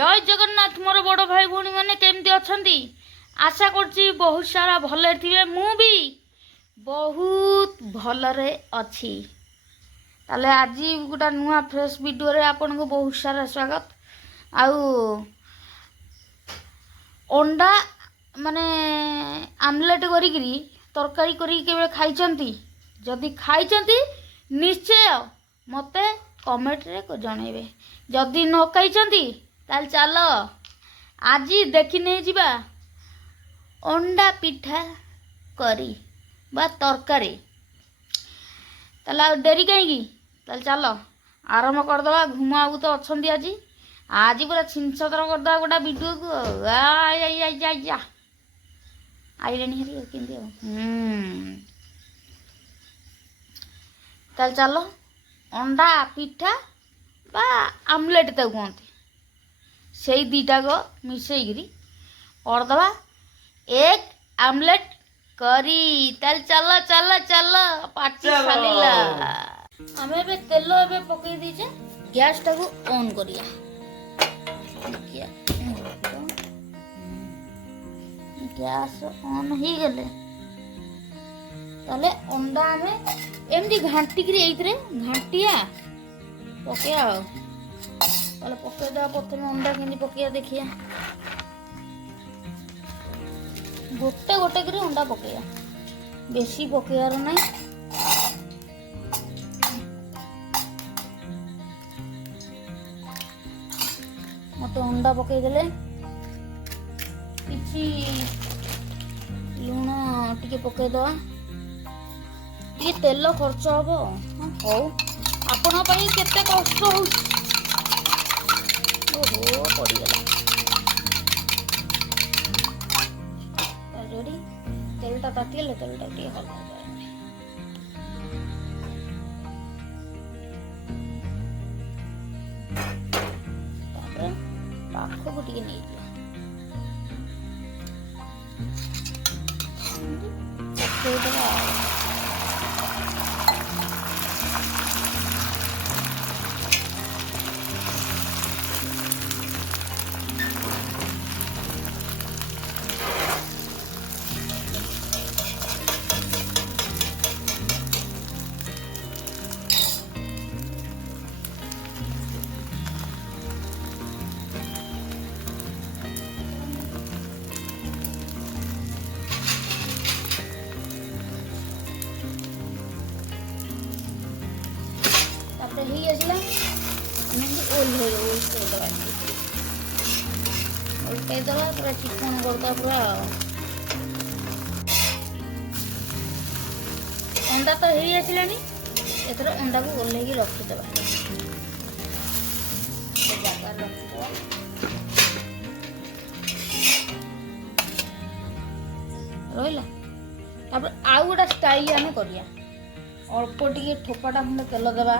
जय जगन्नाथ मोर बड़ भाई भौणी मैंने केमती अच्छी आशा करछि बहुत सारा भले थे मु भी बहुत भलरे अच्छी ताले आज गोटा नुआ फ्रेश वीडियो रे आपन को बहुत सारा स्वागत। आउ अंडा माने आमलेट करी तरकारी करी केबे खाइचंती जदि खाइचंती निश्चय मते कमेंट रे को जणेबे जदि न खाइचंती ताल चलो आज देखि नहीं जिबा अंडा पिठा करी बा तरकारी ताला डेरी कहीं ताल चलो आरंभ करदवा घुमा बाबू तो अच्छी आज आज पूरा छिनछतर करदवा गोटा वीडियो को आइले हरी केंदी ताल चलो अंडा पिठा बा आमलेट तो कहते से दीटा को मिसईकरी करदवा एक आमलेट करी ताल चलो चलो चलो पार्टी सालिला आमे बे तेल एबे पकई दीजे गैस टाको ऑन करिया गैस ऑन ही गले ताले अंडा में एमदी घांटी करी एइतरे घांटिया पकेया ताले पके दा प्रथम अंडा केंदी पकेया देखिया गोटे गोटे करी अंडा पकेया बेसी पकेयार नहीं मत अंडा पकई देले किछि लूण टिके पकई दवा टिके तेल खर्च हबो हो आपण पई केते कष्ट हो ओहो पड़ी गला रेडी तेलटा तातिले तेलटा टिके हल्का तापर पाखो को टिके नहीं ही आसला उल्टे दवा पूरा चिकन करदा पूरा अंडा तो ही आसलानी एथर अंडा को ओल्हे की रखी दवा जगह रखी दवा रहिला तापर आउ गोटा स्टाइल आमे करिया अल्प टिके ठोपाटा खंडे तेल देवा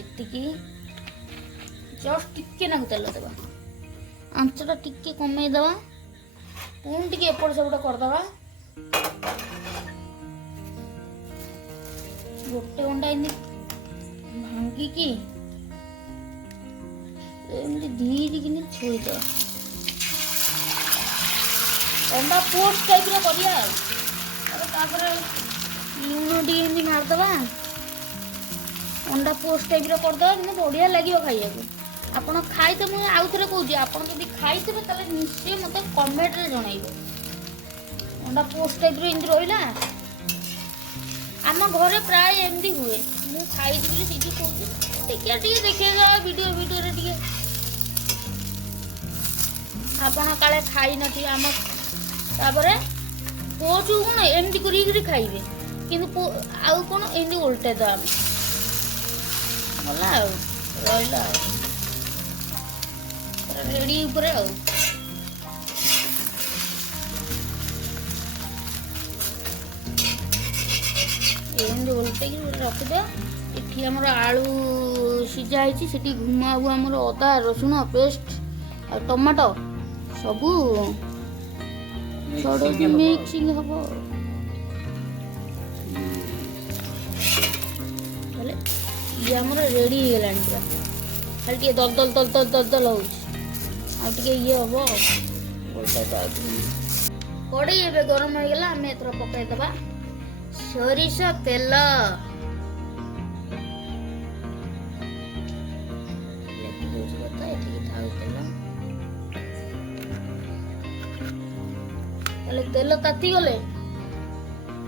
एतिकी जस्ट टिके ना तेल देवा आंचटा टिके कमे देवा पुणी टिके एपट सेपट करदवा गोटे अंडा एमती भांगिकी एमती धीरे किनी छोईदेवा अंडा पोस्ट टाइप रे करिया लुण टी एमती मारदवा अंडा पोस्ट टाइप रे करदवा कि बढ़िया लगे खाइया आपन खाई तो मुझे आउ थे कहूँ आपन जब खाई थे निश्चय मत कमेंट रे जनइबे अंडा पोस्ट टाइप रे रहा आम घरे प्राय एमती हुए मु खाई सीधी कहूँ देखे वीडियो वीडियो रे टिके आपन काले खाई नथि आम तापरे पोचू कौन एमती कर खाइबे किंतु आउ कौन एमती उल्टे दवा गला रहा रेडी ऊपर उल्टे रखिद ये आमर आलू सीझा है घुमा हुआ आमर अदा रसुण पेस्ट आ टमाटो सबू मिक्सिंग हम ये आमर रेडी हो गलानी पूरा खाली टे दल दल दल दल दल दल हो ये हम गोटा कड़े ए गरम हो गला आम एथर पकईदबा सोरिष तेल तेल ताती गले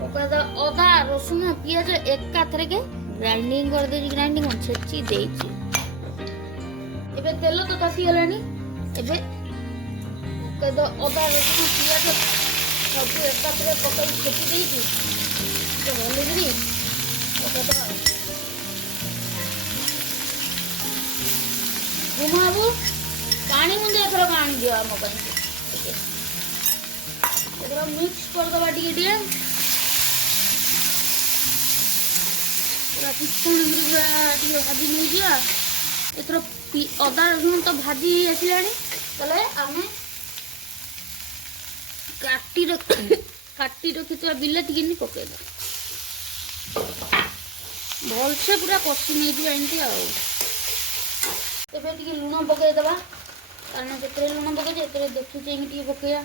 पकईद अदा रसुण पियाज एकाथरे के ग्राइंडिंग कर दे ग्राइंडिंग छेची देछि एबे तेल तो ताती गलानी एबे पकईद अदा रसुण पियाज सब एकाथरे पकई छेची देछि तो भलगिरी पकईद घुमाबू पानी मुंदे एथर पानी दियो आम पई मिक्स करदबा टे पूरा चिकन टे भाजी नहीं जा एथर अदा रसुण तो भाजी आसला आम काटी रखी बिलाती कि पकईद भलसे पूरा कषि नहीं एमती आबे टे लुण पकईदबा कारण से लुण पकई देखी चाहिए पकईया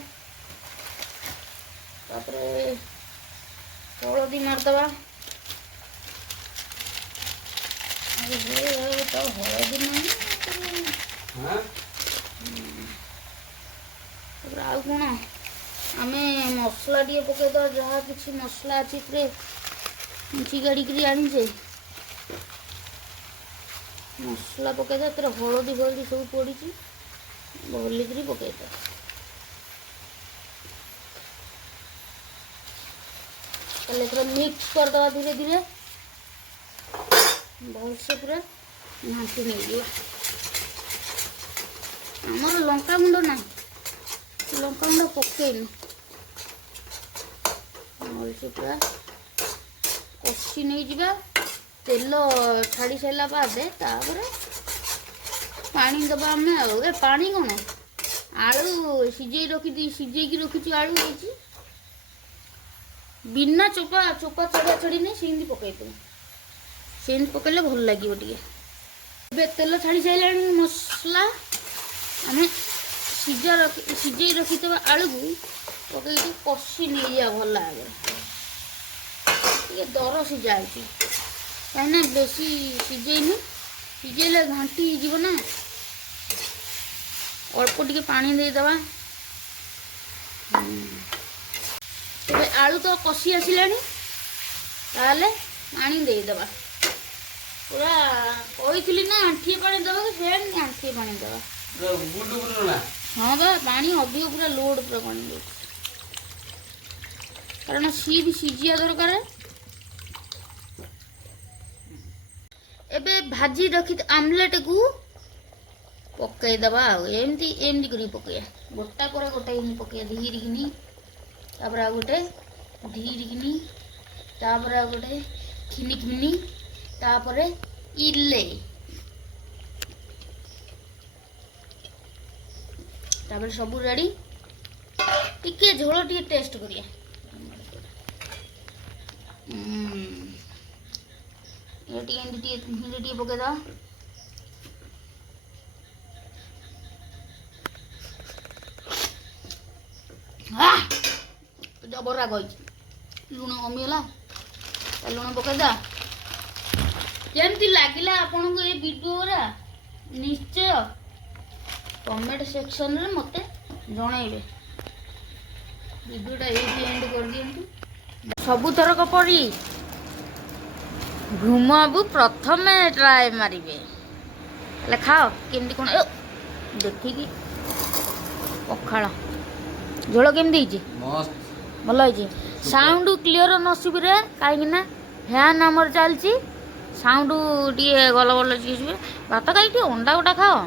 तापरे हलदी मारदबा तो हलदी नहीं आउ कौन आम मसला टे पकईद जहाँ किसी मसला अच्छी गाड़ी आनीचे मसला पकईद हलदी हलदी सब पड़ी भलिक पकईद मिक्स करदे धीरे धीरे भलसे पूरा घाटी नहीं आमर लंका गुंड ना लंका गुंड पकईन भलसे पूरा कषि नहीं जा तेल छाड़ी सारा बाद पानी दबा आम ए पानी कौन आलू सिझे रखी आलू होती बिना चोपा चोपा चढ़ा चढ़ी नहीं सेमती पकईद सेमती पकड़े भल लगे टे तेल छाड़ी सारे मसला आम सिझे रखी आलू को पकई कषि नहीं जा भल आगे दर सिझा कहीं बेसी सिझेनी सिझेले घाटी ना अल्प टे पानी देदबा आलू तो कषि आसला पानी देदबा पूरा कही ना आंठिए पानी दबा से आंठिए पानी दबा हाँ बा पानी अधिक पूरा लोड पूरा पानी दे कारण सी भी सिझिया दरकार एबे भाजी रखी आमलेट को पकईदबा एमती एमती कर पकईया गोटा पर गोटे पकईया धीरे कि तापर आ गोटे धीरे कि तापर आ गोटे खिनी खिनी तापर इले तापर सब रेडी टिके झोल टे टेस्ट करिया ये टे पकईदा जबर राग लुण कमीगला लुण पकईदा केमती लगिला आपन को ये वीडियो निश्चय कमेंट सेक्शन रे मते जणाइबे वीडियोटा ये एंड कर दियंतु सबु थरक पड़ी घुमाबू प्रथम ट्राए मारिबे ले खाओ केमती कोन देखिकी पखाଳ झोल केमती मस्त भल साउंड क्लियर नसुबे कहीं फैन आमर चलती साउंड टे गल गल भात खाई अंडा गोटा खाओ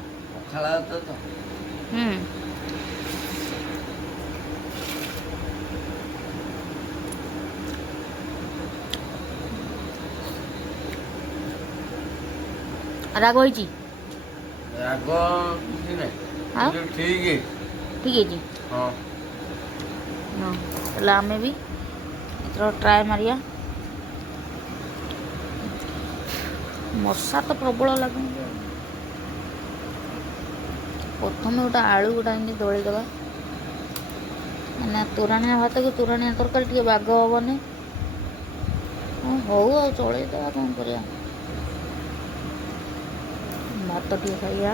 राग होइची राग किसी नहीं ठीक है ठीक है जी हाँ हाँ ताला आमे भी इतना ट्राए मारिया ମଶା ତ ପ୍ରବଳ ଲାଗୁଛି। ପ୍ରଥମେ ଗୋଟେ ଆଳୁ ଗୋଟା ଏମିତି ଦଳିଦେବା, ମାନେ ତୋରାଣିଆ ଭାତକୁ ତୋରାଣିଆ ତରକାରୀ ଟିକେ ବାଗ ହବନି। ହଁ ହଉ ଆଉ ଚଳେଇଦେବା, କ'ଣ କରିବା। ଭାତ ଟିକେ ଖାଇବା।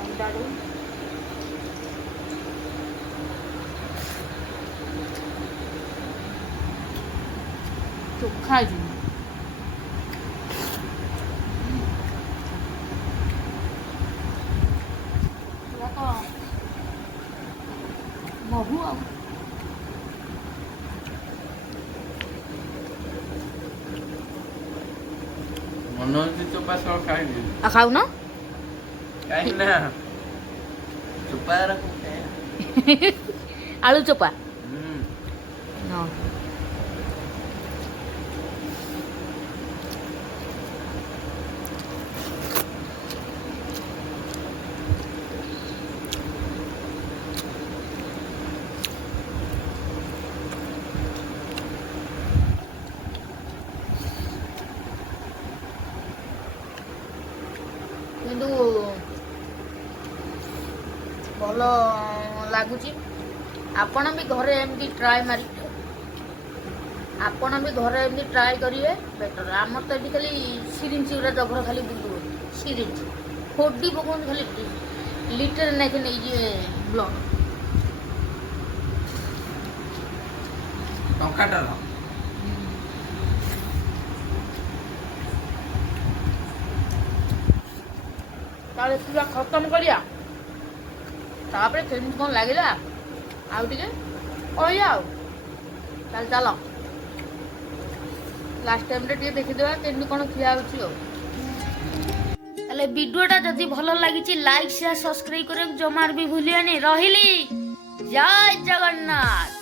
ଅଣ୍ଡାରୁ ଚୋଖା ଯିବ। ମହୁ ଆଉ ମନ ହଉଛି ଚୋପା ସହ ଖାଇବି। ଆଉ ଖାଉନ? କାହିଁକି ନା ଚୋପା ଆଳୁ ଚୋପା। ହଁ କିନ୍ତୁ ଭଲ ଲାଗୁଛି। ଆପଣ ବି ଘରେ ଏମିତି ଟ୍ରାଏ କରିବେ ବେଟର। ଆମର ତ ଏଠି ଖାଲି ସିରିଞ୍ଜ ଗୁରା ଜଘର ଖାଲି ବୁଲୁ ସିରିଞ୍ଜ ଫୋଡ଼ି ପକଉଛନ୍ତି ଖାଲି ଲିଟର ନାଇକି ନେଇଯିବେ ବ୍ଲଡ଼। ଟଙ୍କାଟାର ତାହେଲେ ପୁରା ଖତମ କରିବା। ତାପରେ କେମିତି କ'ଣ ଲାଗିଲା ଆଉ ଟିକେ କହିବା ଆଉ। ତାହେଲେ ଚାଲ ଲାଷ୍ଟ ଟାଇମ୍ରେ ଟିକେ ଦେଖିଦେବା କେମିତି କ'ଣ ଖିଆ ହେଉଛି ଆଉ। ତାହେଲେ ଭିଡ଼ିଓଟା ଯଦି ଭଲ ଲାଗିଛି ଲାଇକ୍ ସେୟାର ସବସ୍କ୍ରାଇବ୍ କରିବାକୁ ଜମାରୁ ବି ଭୁଲିବାନି। ରହିଲି, ଜୟ ଜଗନ୍ନାଥ।